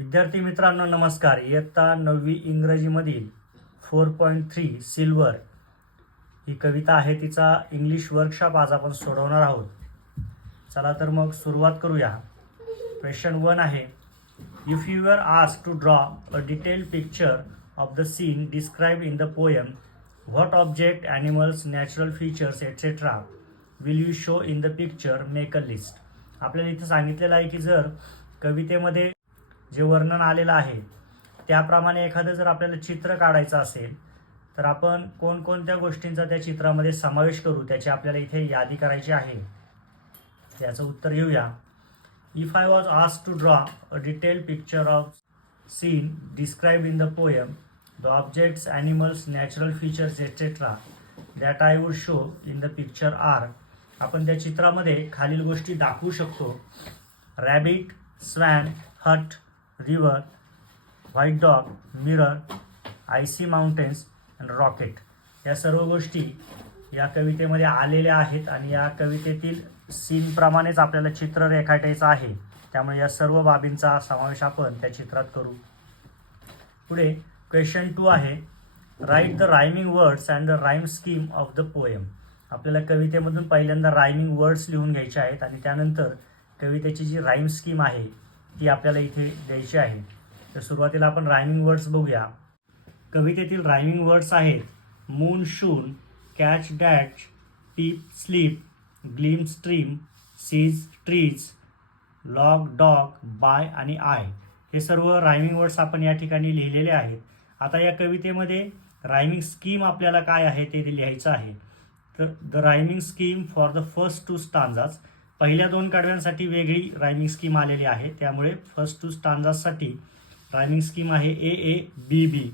विद्यार्थी मित्रांनो नमस्कार. इयत्ता नववी इंग्रजीमधील फोर पॉईंट थ्री सिल्वर ही कविता आहे. तिचा इंग्लिश वर्कशॉप आज आपण सोडवणार आहोत. चला तर मग सुरुवात करूया. क्वेश्चन वन आहे if you are ask to draw a detail picture of the scene describe in the poem what object animals natural features etcetera will you show in the picture make a list आपल्याला इथं सांगितलेलं आहे की जर कवितेमध्ये जे वर्णन आलेलं आहे त्याप्रमाणे एखादं जर आपल्याला चित्र काढायचं असेल तर आपण कोणकोणत्या गोष्टींचा त्या चित्रामध्ये समावेश करू त्याची आपल्याला इथे यादी करायची आहे? त्याचं उत्तर घेऊया. If I was ask to draw a detail picture of scene describe in the poem the objects animals natural features etcetera that I would show in the picture are आपण त्या चित्रामध्ये खालील गोष्टी दाखवू शकतो. Rabbit swan hut river white dog mirror icy mountains and rocket या सर्व गोष्टी या कवितेमध्ये आलेल्या आहेत आणि या कवितेतील सीनप्रमाणेच आपल्याला चित्र रेखाटायचं आहे. त्यामुळे या सर्व बाबींचा समावेश आपण त्या चित्रात करू. पुढे क्वेश्चन टू आहे. Write the rhyming words and the rhyme scheme of the poem आपल्याला कवितेमधून पहिल्यांदा रायमिंग वर्ड्स लिहून घ्यायचे आहेत आणि त्यानंतर कवितेची जी राईम स्कीम आहे ती आपल्याला इथे द्यायची आहे. तर सुरुवातीला आपण रायमिंग वर्ड्स बघूया. कवितेतील रायमिंग वर्ड्स आहेत moon shoon catch thatch peep sleep gleam stream sees trees log dog by आणि आय हे सर्व रायमिंग वर्ड्स आपण या ठिकाणी लिहिलेले आहेत. आता या कवितेमध्ये रायमिंग स्कीम आपल्याला काय आहे ते लिहायचं आहे. तर the rhyming scheme for the first two stanzas पहिल्या दोन कडव्यांसाठी वेगळी रायमिंग स्कीम आलेली आहे. त्यामुळे फर्स्ट टू स्टांजासाठी रायमिंग स्कीम आहे ए ए बी बी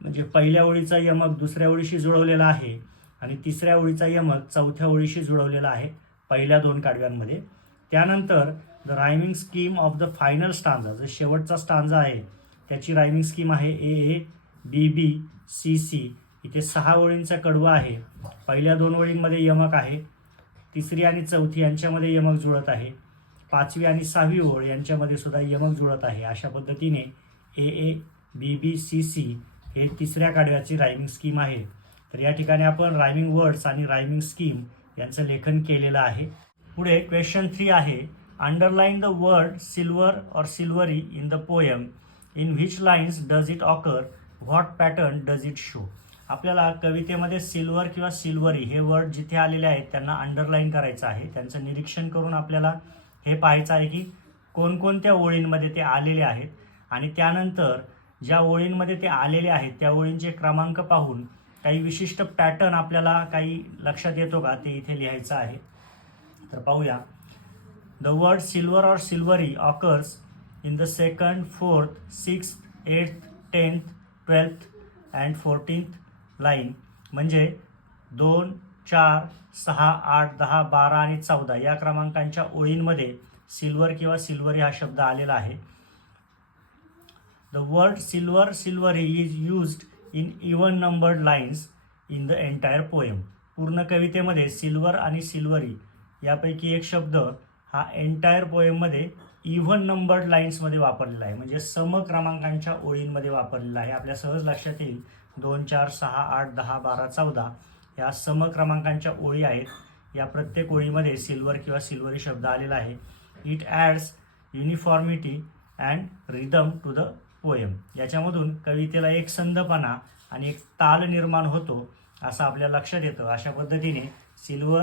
म्हणजे पहिल्या ओळीचा यमक दुसऱ्या ओळीशी जुळवलेला आहे आणि तिसऱ्या ओळीचा यमक चौथ्या ओळीशी जुळवलेला आहे पहिल्या दोन काडव्यांमध्ये. त्यानंतर the rhyming scheme of the final stanza जो शेवटचा स्टांजा आहे त्याची रायमिंग स्कीम आहे A A B B C C इथे सहा ओळींचा कडवा आहे. पहिल्या दोन ओळींमध्ये यमक आहे तिसरी आणि चौथी यांच्यामध्ये यमक जुळत आहे. पाचवी आणि सहावी ओळ यांच्यामध्ये सुद्धा यमक जुळत आहे. अशा पद्धतीने ए A B B C C हे तिसऱ्या काडव्याची रायमिंग स्कीम आहे. तर या ठिकाणी आपण रायमिंग वर्ड्स आणि रायमिंग स्कीम यांचं लेखन केलेलं आहे. पुढे क्वेश्चन थ्री आहे. Underline the word silver or silvery in the poem in which lines does it occur what pattern does it show आपल्याला कवितेमध्ये सिल्वर किंवा सिल्वरी हे वर्ड जिथे आलेले आहेत त्यांना अंडरलाईन करायचं आहे. त्यांचं निरीक्षण करून आपल्याला हे पाहायचं आहे की कोणकोणत्या ओळींमध्ये ते आलेले आहेत आणि त्यानंतर ज्या ओळींमध्ये ते आलेले आहेत त्या ओळींचे क्रमांक पाहून काही विशिष्ट पॅटर्न आपल्याला काही लक्षात येतो का ते इथे लिहायचं आहे. तर पाहूया. The word silver or silvery occurs in the second fourth sixth eighth tenth twelfth and fourteenth line म्हणजे दोन चार सहा आठ दहा बारा आणि चौदा या क्रमांकांच्या ओळींमध्ये सिल्वर किंवा सिल्वरी हा शब्द आलेला आहे. The word silver silvery is used in even numbered lines in the entire poem पूर्ण कवितेमध्ये सिल्वर आणि सिल्वरी यापैकी एक शब्द हा एंटायर पोएममध्ये इव्हन नंबर्ड लाईन्समध्ये वापरलेला आहे. म्हणजे सम क्रमांकांच्या ओळींमध्ये वापरलेला आहे. आपल्या सहज लक्षात येईल. दोन चार सहा आठ दहा बारा चौदा या सम क्रमांकांच्या ओळी आहेत. या प्रत्येक ओळीमध्ये सिल्वर किंवा सिल्वरी शब्द आलेला आहे. It adds uniformity and rhythm to the poem याच्यामधून कवितेला एक संदपणा आणि एक ताल निर्माण होतो असं आपल्या लक्षात येतं. अशा पद्धतीने सिल्वर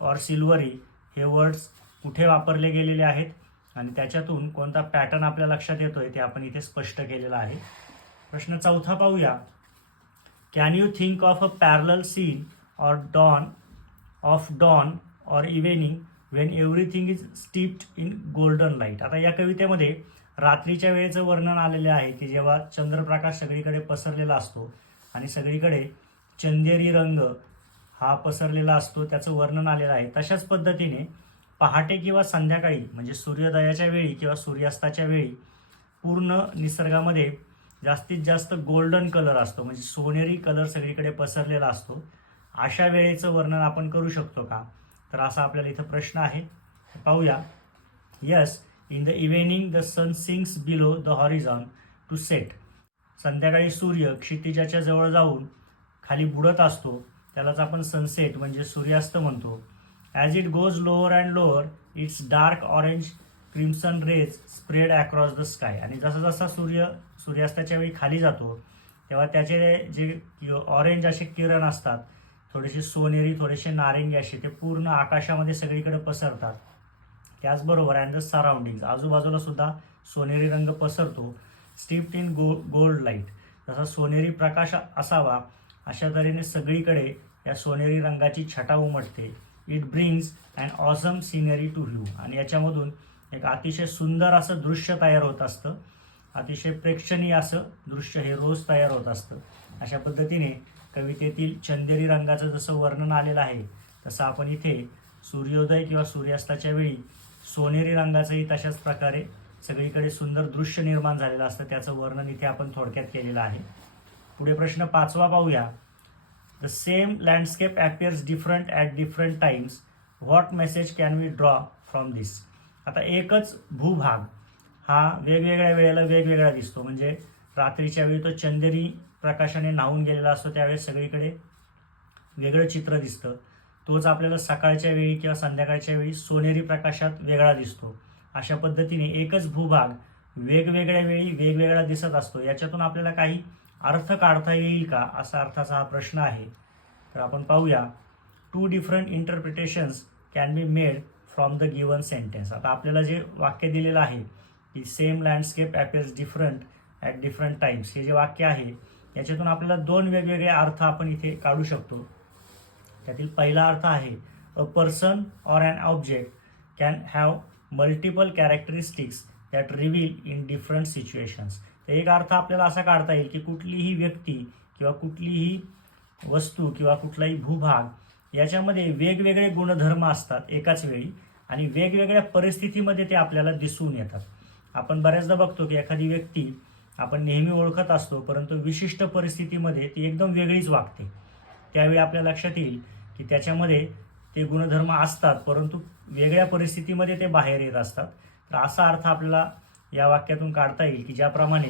और सिल्वरी हे वर्ड्स कुठे वापरले गेलेले आहेत आणि त्याच्यातून कोणता पॅटर्न आपल्या लक्षात येतोय ते आपण इथे स्पष्ट केलेलं आहे. प्रश्न चौथा पाहूया. Can you think of a parallel scene or dawn of dawn or evening when everything is steeped in golden light आता या कवितेमध्ये रात्रीच्या वेळेचं वर्णन आलेलं आहे की जेव्हा चंद्रप्रकाश सगळीकडे पसरलेला असतो आणि सगळीकडे चंदेरी रंग हा पसरलेला असतो त्याचं वर्णन आलेलं आहे. तशाच पद्धतीने पहाटे किंवा संध्याकाळी म्हणजे सूर्योदयाच्या वेळी किंवा सूर्यास्ताच्या वेळी पूर्ण निसर्गामध्ये जास्तीत जास्त गोल्डन कलर असतो. म्हणजे सोनेरी कलर सगळीकडे पसरलेला असतो. अशा वेळेचं वर्णन आपण करू शकतो का? तर असा आपल्याला इथं प्रश्न आहे. पाहूया. Yes in the evening the sun sinks below the horizon to set संध्याकाळी सूर्य क्षितिजाच्या जवळ जाऊन खाली बुडत असतो. त्यालाच आपण सनसेट म्हणजे सूर्यास्त म्हणतो. As it goes lower and lower its dark orange crimson rays spread across the sky आणि जसा जसा सूर्य सूर्यास्ताच्या वेळी खाली जातो तेव्हा त्याचे जे ऑरेंज असे किरण असतात थोडेसे सोनेरी थोडेसे नारिंगी असे ते पूर्ण आकाशामध्ये सगळीकडे पसरतात. त्याचबरोबर अँड द सराउंडिंग आजूबाजूला सुद्धा सोनेरी रंग पसरतो. Steeped in go gold light जसा सोनेरी प्रकाश असावा अशा तऱ्हेने सगळीकडे या सोनेरी रंगाची छटा उमटते. It brings and awesome scenery to view आणि याच्यामधून एक अतिशय सुंदर असं दृश्य तयार होत असतं. अतिशय प्रेक्षणीय असं दृश्य हे रोज तयार होत असतं. अशा पद्धतीने कवितेतील चंदेरी रंगाचं जसं वर्णन आलेलं आहे तसं आपण इथे सूर्योदय किंवा सूर्यास्ताच्या वेळी सोनेरी रंगाचंही तशाच प्रकारे सगळीकडे सुंदर दृश्य निर्माण झालेलं असतं. त्याचं वर्णन इथे आपण थोडक्यात केलेलं आहे. पुढे प्रश्न पाचवा पाहूया. The same landscape appears different at different times what message can we draw from this आता एकच भूभाग हा वेगवेगळ्या वेळेला वेगवेगळा दिसतो. म्हणजे रात्रीच्या वेळी तो चंदेरी प्रकाशाने न्हावून गेलेला असतो त्यावेळेस सगळीकडे वेगळं चित्र दिसतं. तोच आपल्याला सकाळच्या वेळी किंवा संध्याकाळच्या वेळी सोनेरी प्रकाशात वेगळा दिसतो. अशा पद्धतीने एकच भूभाग वेगवेगळ्या वेळी वेगवेगळा दिसत असतो. याच्यातून आपल्याला काही अर्थ काढता येईल का असा अर्थाचा हा प्रश्न आहे. तर आपण पाहूया. Two different interpretations can be made from the given sentence आता आपल्याला जे वाक्य दिलेलं आहे की same landscape appears different at different times हे जे वाक्य आहे याच्यातून आपल्याला दोन वेगवेगळे अर्थ आपण इथे काढू शकतो. त्यातील पहिला अर्थ आहे a person or an object can have multiple characteristics that reveal in different situations तर एक अर्थ आपल्याला असा काढता येईल की कुठलीही व्यक्ती किंवा कुठलीही वस्तू किंवा कुठलाही भूभाग याच्यामध्ये वेगवेगळे गुणधर्म असतात एकाच वेळी आणि वेगवेगळ्या परिस्थितीमध्ये ते आपल्याला दिसून येतात. आपण बऱ्याचदा बघतो की एखादी व्यक्ती आपण नेहमी ओळखत असतो परंतु विशिष्ट परिस्थितीमध्ये ती एकदम वेगळीच वागते. त्यावेळी आपल्या लक्षात येईल की त्याच्यामध्ये ते गुणधर्म असतात परंतु वेगळ्या परिस्थितीमध्ये ते बाहेर येत असतात. तर असा अर्थ आपल्याला या वाक्यातून काढता येईल की ज्याप्रमाणे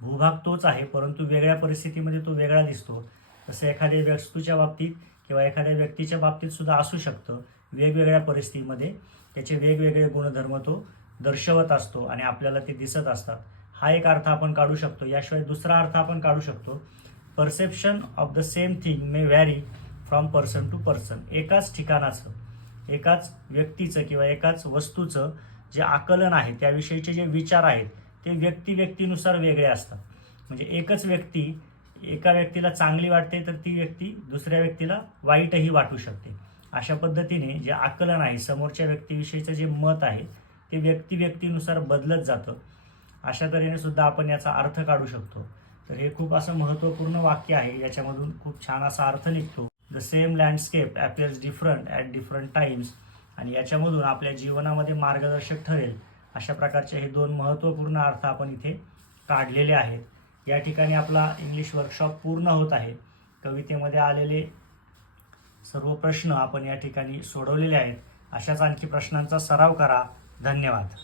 भूभाग तोच आहे परंतु वेगळ्या परिस्थितीमध्ये तो वेगळा दिसतो. तसं एखाद्या वस्तूच्या बाबतीत किंवा एखाद्या व्यक्तीच्या बाबतीत सुद्धा असू शकतं. वेगवेगळ्या परिस्थितीमध्ये त्याचे वेगवेगळे गुणधर्म तो दर्शवत असतो आणि आपल्याला ते दिसत असतात. हा एक अर्थ आपण काढू शकतो. याशिवाय दुसरा अर्थ आपण काढू शकतो. Perception of the same thing may vary from person to person एकाच ठिकाणाचं एकाच व्यक्तीचं किंवा एकाच वस्तूचं जे आकलन आहे त्याविषयीचे जे विचार आहेत ते व्यक्ती व्यक्तीनुसार वेगळे असतात. म्हणजे एकच व्यक्ती एका व्यक्तीला चांगली वाटते तर ती व्यक्ती दुसऱ्या व्यक्तीला वाईटही वाटू शकते. अशा पद्धतीने जे आकलन आहे समोरच्या व्यक्तीविषयीचं जे मत आहे ते व्यक्ती व्यक्तीनुसार बदलत जातं. अशा तऱ्हेने सुद्धा आपण याचा अर्थ काढू शकतो. तर हे खूप असं महत्त्वपूर्ण वाक्य आहे. याच्यामधून खूप छान असा अर्थ निघतो. The same landscape appears different at different times आणि याच्यामधून आपल्या जीवनामध्ये मार्गदर्शक ठरेल अशा प्रकारचे हे दोन महत्त्वपूर्ण अर्थ आपण इथे काढलेले आहेत. या ठिकाणी आपला इंग्लिश वर्कशॉप पूर्ण होत आहे. कवितेमध्ये आलेले सर्व प्रश्न आपण या ठिकाणी सोडवलेले आहेत. अशाच आणखी प्रश्नांचा सराव करा. धन्यवाद.